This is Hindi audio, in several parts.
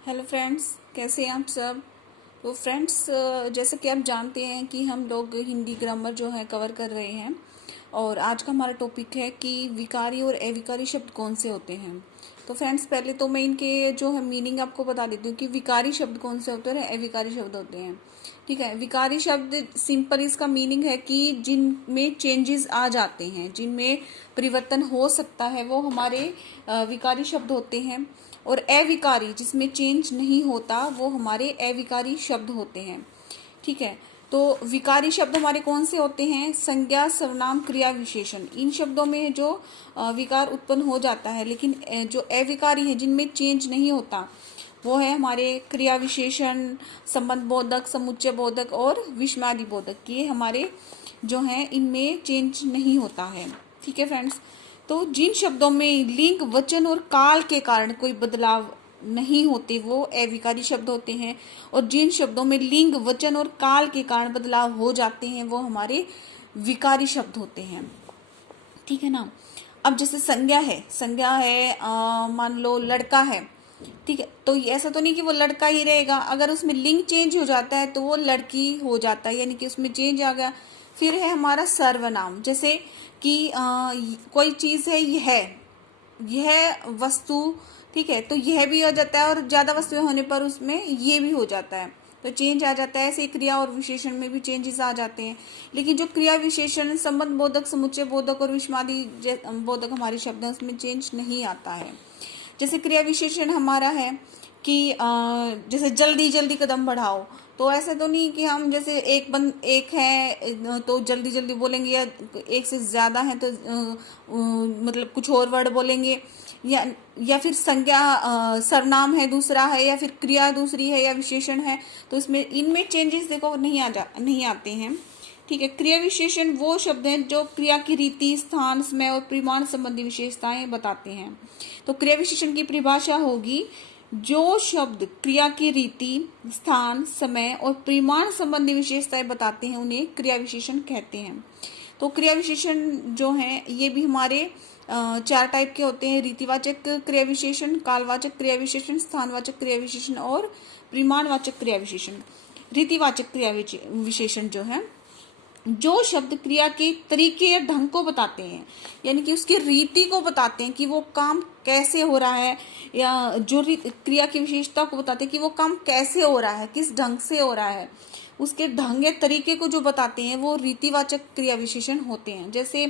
हेलो फ्रेंड्स, कैसे हैं आप सब। तो फ्रेंड्स, जैसे कि आप जानते हैं कि हम लोग हिंदी ग्रामर जो है कवर कर रहे हैं। और आज का हमारा टॉपिक है कि विकारी और अविकारी शब्द कौन से होते हैं। तो फ्रेंड्स, पहले तो मैं इनके जो है मीनिंग आपको बता देती हूँ कि विकारी शब्द कौन से होते हैं और अविकारी शब्द होते हैं। ठीक है। विकारी शब्द सिंपल इसका मीनिंग है कि जिनमें चेंजेस आ जाते हैं, जिनमें परिवर्तन हो सकता है, वो हमारे विकारी शब्द होते हैं। और अविकारी जिसमें चेंज नहीं होता, वो हमारे अविकारी शब्द होते हैं। ठीक है। तो विकारी शब्द हमारे कौन से होते हैं? संज्ञा, सर्वनाम, क्रिया, विशेषण। इन शब्दों में जो विकार उत्पन्न हो जाता है, लेकिन जो अविकारी है, जिनमें चेंज नहीं होता, वो है हमारे क्रिया विशेषण, संबंध बोधक, समुच्चय बोधक और विषमादि बोधक। ये हमारे जो हैं इनमें चेंज नहीं होता है। ठीक है फ्रेंड्स। तो जिन शब्दों में लिंग, वचन और काल के कारण कोई बदलाव नहीं होते, वो अविकारी शब्द होते हैं। और जिन शब्दों में लिंग, वचन और काल के कारण बदलाव हो जाते हैं, वो हमारे विकारी शब्द होते हैं। ठीक है ना। अब जैसे संज्ञा है, मान लो लड़का है। ठीक है। तो ऐसा तो नहीं कि वो लड़का ही रहेगा, अगर उसमें लिंग चेंज हो जाता है तो वो लड़की हो जाता है, यानी कि उसमें चेंज आ गया। फिर है हमारा सर्वनाम, जैसे कि कोई चीज है, यह वस्तु। ठीक है। तो यह भी हो जाता है, और ज्यादा वस्तुएं होने पर उसमें ये भी हो जाता है, तो चेंज आ जाता है। ऐसे क्रिया और विशेषण में भी चेंजेस आ जाते हैं। लेकिन जो क्रिया विशेषण, संबंध बोधक, समुच्चय बोधक और विषमादि बोधक हमारे शब्द हैं, उसमें चेंज नहीं आता है। जैसे क्रिया विशेषण हमारा है कि जैसे जल्दी जल्दी कदम बढ़ाओ। तो ऐसा तो नहीं कि हम जैसे एक है तो जल्दी जल्दी बोलेंगे, या एक से ज्यादा है तो मतलब कुछ और वर्ड बोलेंगे, या फिर संज्ञा सर्वनाम है दूसरा है, या फिर क्रिया दूसरी है, या विशेषण है, तो इसमें इनमें चेंजेस देखो नहीं आते हैं। ठीक है। क्रिया विशेषण वो शब्द हैं जो क्रिया की रीति, स्थान, समय और परिमाण संबंधी विशेषताएं बताते हैं। तो क्रिया विशेषण की परिभाषा होगी, जो शब्द क्रिया की रीति, स्थान, समय और परिमाण संबंधी विशेषताएं बताते हैं, उन्हें क्रिया विशेषण कहते हैं। तो क्रिया विशेषण जो है ये भी हमारे चार टाइप के होते हैं: रीतिवाचक क्रिया विशेषण, कालवाचक क्रिया विशेषण, स्थानवाचक क्रिया विशेषण और परिमाणवाचक क्रिया विशेषण। रीतिवाचक क्रिया विशेषण जो है, जो शब्द क्रिया के तरीके या ढंग को बताते हैं, यानी कि उसकी रीति को बताते हैं कि वो काम कैसे हो रहा है, या जो क्रिया की विशेषता को बताते हैं कि वो काम कैसे हो रहा है, किस ढंग से हो रहा है, उसके ढंग या तरीके को जो बताते हैं, वो रीतिवाचक क्रिया विशेषण होते हैं। जैसे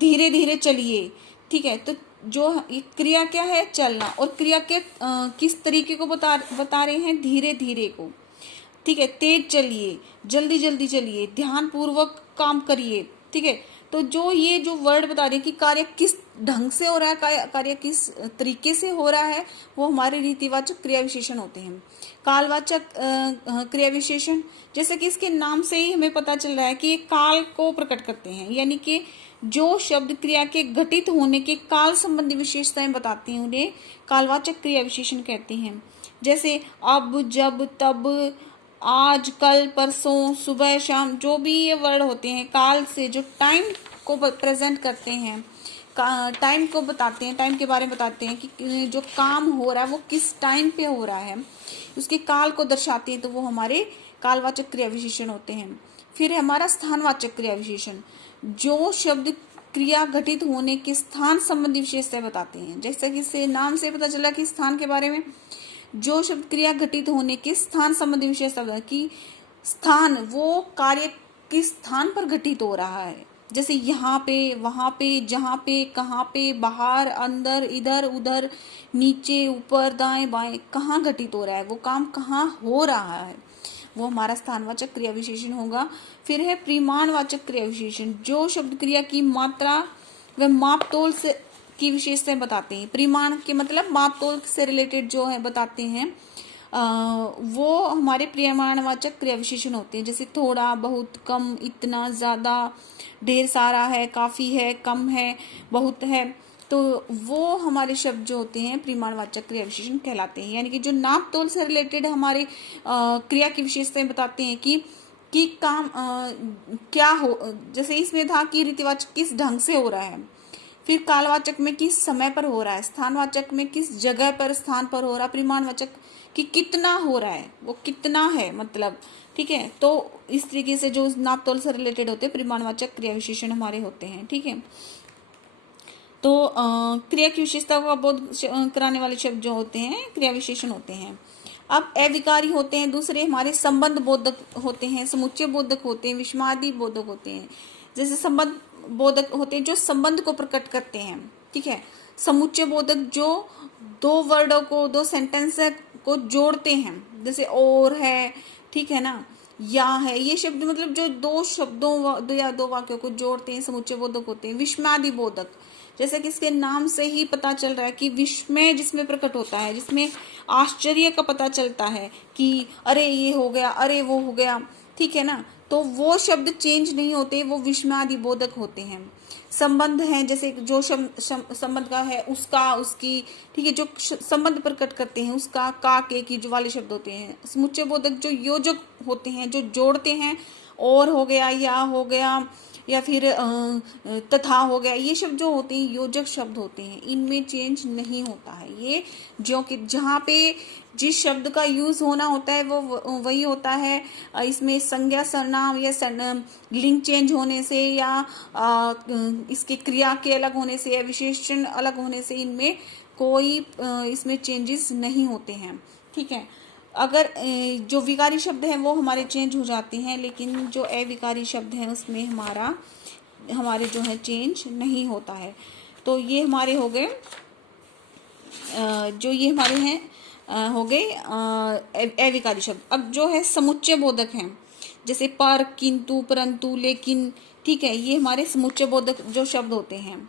धीरे धीरे चलिए। ठीक है। तो जो क्रिया क्या है? चलना। और क्रिया के किस तरीके को बता रहे हैं? धीरे धीरे को। ठीक है। तेज चलिए, जल्दी जल्दी चलिए, ध्यान पूर्वक काम करिए। ठीक है। तो ये जो वर्ड बता रहे हैं कि कार्य किस ढंग से हो रहा है, कार्य किस तरीके से हो रहा है, वो हमारे रीतिवाचक क्रिया विशेषण होते हैं। कालवाचक क्रिया विशेषण, जैसे कि इसके नाम से ही हमें पता चल रहा है कि ये काल को प्रकट करते हैं, यानी कि जो शब्द क्रिया के घटित होने के काल संबंधी विशेषताएं बताते हैं, उन्हें कालवाचक क्रिया विशेषण कहते हैं। जैसे अब, जब, तब, आज, कल, परसों, सुबह, शाम, जो भी ये वर्ड होते हैं, काल से जो टाइम को प्रेजेंट करते हैं, टाइम को बताते हैं, टाइम के बारे में बताते हैं कि जो काम हो रहा है वो किस टाइम पे हो रहा है, उसके काल को दर्शाते हैं, तो वो हमारे कालवाचक क्रिया विशेषण होते हैं। फिर हमारा स्थानवाचक क्रिया विशेषण, जो शब्द क्रिया घटित होने के स्थान संबंधी विशेषताएं बताते हैं। जैसा कि इससे नाम से पता चला कि स्थान के बारे में, जो शब्द क्रिया घटित होने के स्थान संबंधी विशेषता कि स्थान, वो कार्य किस स्थान पर घटित हो रहा है, जैसे यहाँ पे, वहां पे, जहाँ पे, कहाँ पे, बाहर, अंदर, इधर उधर, नीचे, ऊपर, दाएं बाएं, कहाँ घटित हो रहा है, वो काम कहाँ हो रहा है, वो हमारा स्थानवाचक क्रिया विशेषण होगा। फिर है परिमाणवाचक क्रिया विशेषण, जो शब्द क्रिया की मात्रा व मापतोल से की विशेषताएं बताते हैं। परिमाण के मतलब मापतोल से रिलेटेड जो है बताते हैं, वो हमारे परिमाणवाचक क्रिया विशेषण होते हैं। जैसे थोड़ा, बहुत, कम, इतना, ज्यादा, ढेर सारा है, काफी है, कम है, बहुत है, तो वो हमारे शब्द जो होते हैं परिमाणवाचक क्रिया विशेषण कहलाते हैं। यानी कि जो नाप तोल से रिलेटेड हमारे क्रिया की विशेषताएं बताते हैं कि काम क्या हो, जैसे इसमें था कि रीतिवाचक किस ढंग से हो रहा है। फिर कालवाचक में किस समय पर हो रहा है, स्थानवाचक में किस जगह पर स्थान पर हो रहा है, परिमाणवाचक कि कितना हो रहा है, वो कितना है मतलब, ठीक है। तो इस तरीके से जो नाप तोल से रिलेटेड होते हैं परिमाणवाचक क्रिया विशेषण हमारे होते हैं, ठीक है। तो क्रिया की विशेषता का बोध कराने वाले शब्द जो होते हैं क्रिया विशेषण होते हैं। अब अविकारी होते हैं दूसरे हमारे संबंध बोधक होते हैं, समुच्चय बोधक होते हैं, विषमादि बोधक होते हैं। जैसे संबंध बोधक होते हैं जो संबंध को प्रकट करते हैं, ठीक है। समुच्चय बोधक जो दो वर्डों को, दो सेंटेंस को जोड़ते हैं, जैसे और है, ठीक है ना, या है, ये शब्द मतलब जो दो शब्दों या दो वाक्यों को जोड़ते हैं समुच्चय बोधक होते हैं। विस्मयादि बोधक जैसे कि इसके नाम से ही पता चल रहा है कि विस्मय जिसमें प्रकट होता है, जिसमें आश्चर्य का पता चलता है कि अरे ये हो गया, अरे वो हो गया, ठीक है ना, तो वो शब्द चेंज नहीं होते, वो विस्मयादि बोधक होते हैं। संबंध है जैसे जो संबंध का है उसका, उसकी, ठीक है, जो संबंध प्रकट करते हैं उसका, का, के, की जो वाले शब्द होते हैं। समुच्चय बोधक जो योजक होते हैं, जो जोड़ते हैं, और हो गया, या हो गया, या फिर तथा हो गया, ये शब्द जो होते हैं योजक शब्द होते हैं, इनमें चेंज नहीं होता है। ये जो कि जहाँ पे जिस शब्द का यूज होना होता है वो वही होता है। इसमें संज्ञा सर्वनाम या लिंग चेंज होने से या इसके क्रिया के अलग होने से या विशेषण अलग होने से इनमें कोई इसमें चेंजेस नहीं होते हैं, ठीक है। अगर जो विकारी शब्द हैं वो हमारे चेंज हो जाते हैं, लेकिन जो अविकारी शब्द हैं उसमें हमारे जो है चेंज नहीं होता है। तो ये हमारे हो गए जो ये हमारे हैं हो गए अविकारी शब्द। अब जो है समुच्चय बोधक हैं, जैसे पर, किंतु, परंतु, लेकिन, ठीक है, ये हमारे समुच्चय बोधक जो शब्द होते हैं,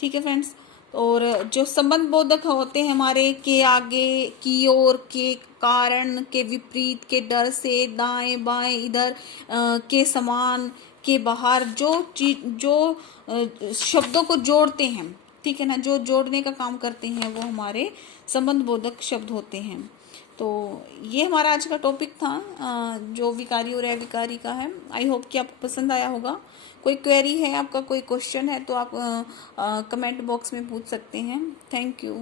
ठीक है फ्रेंड्स। और जो संबंध बोधक होते हैं हमारे के आगे, की ओर, के कारण, के विपरीत, के डर से, दाएं बाएं, इधर, के समान, के बाहर, जो शब्दों को जोड़ते हैं, ठीक है ना, जो जोड़ने का काम करते हैं वो हमारे संबंध बोधक शब्द होते हैं। तो ये हमारा आज का टॉपिक था जो विकारी और अविकारी का है। आई होप कि आपको पसंद आया होगा। कोई क्वेरी है आपका, कोई क्वेश्चन है तो आप कमेंट बॉक्स में पूछ सकते हैं। Thank you.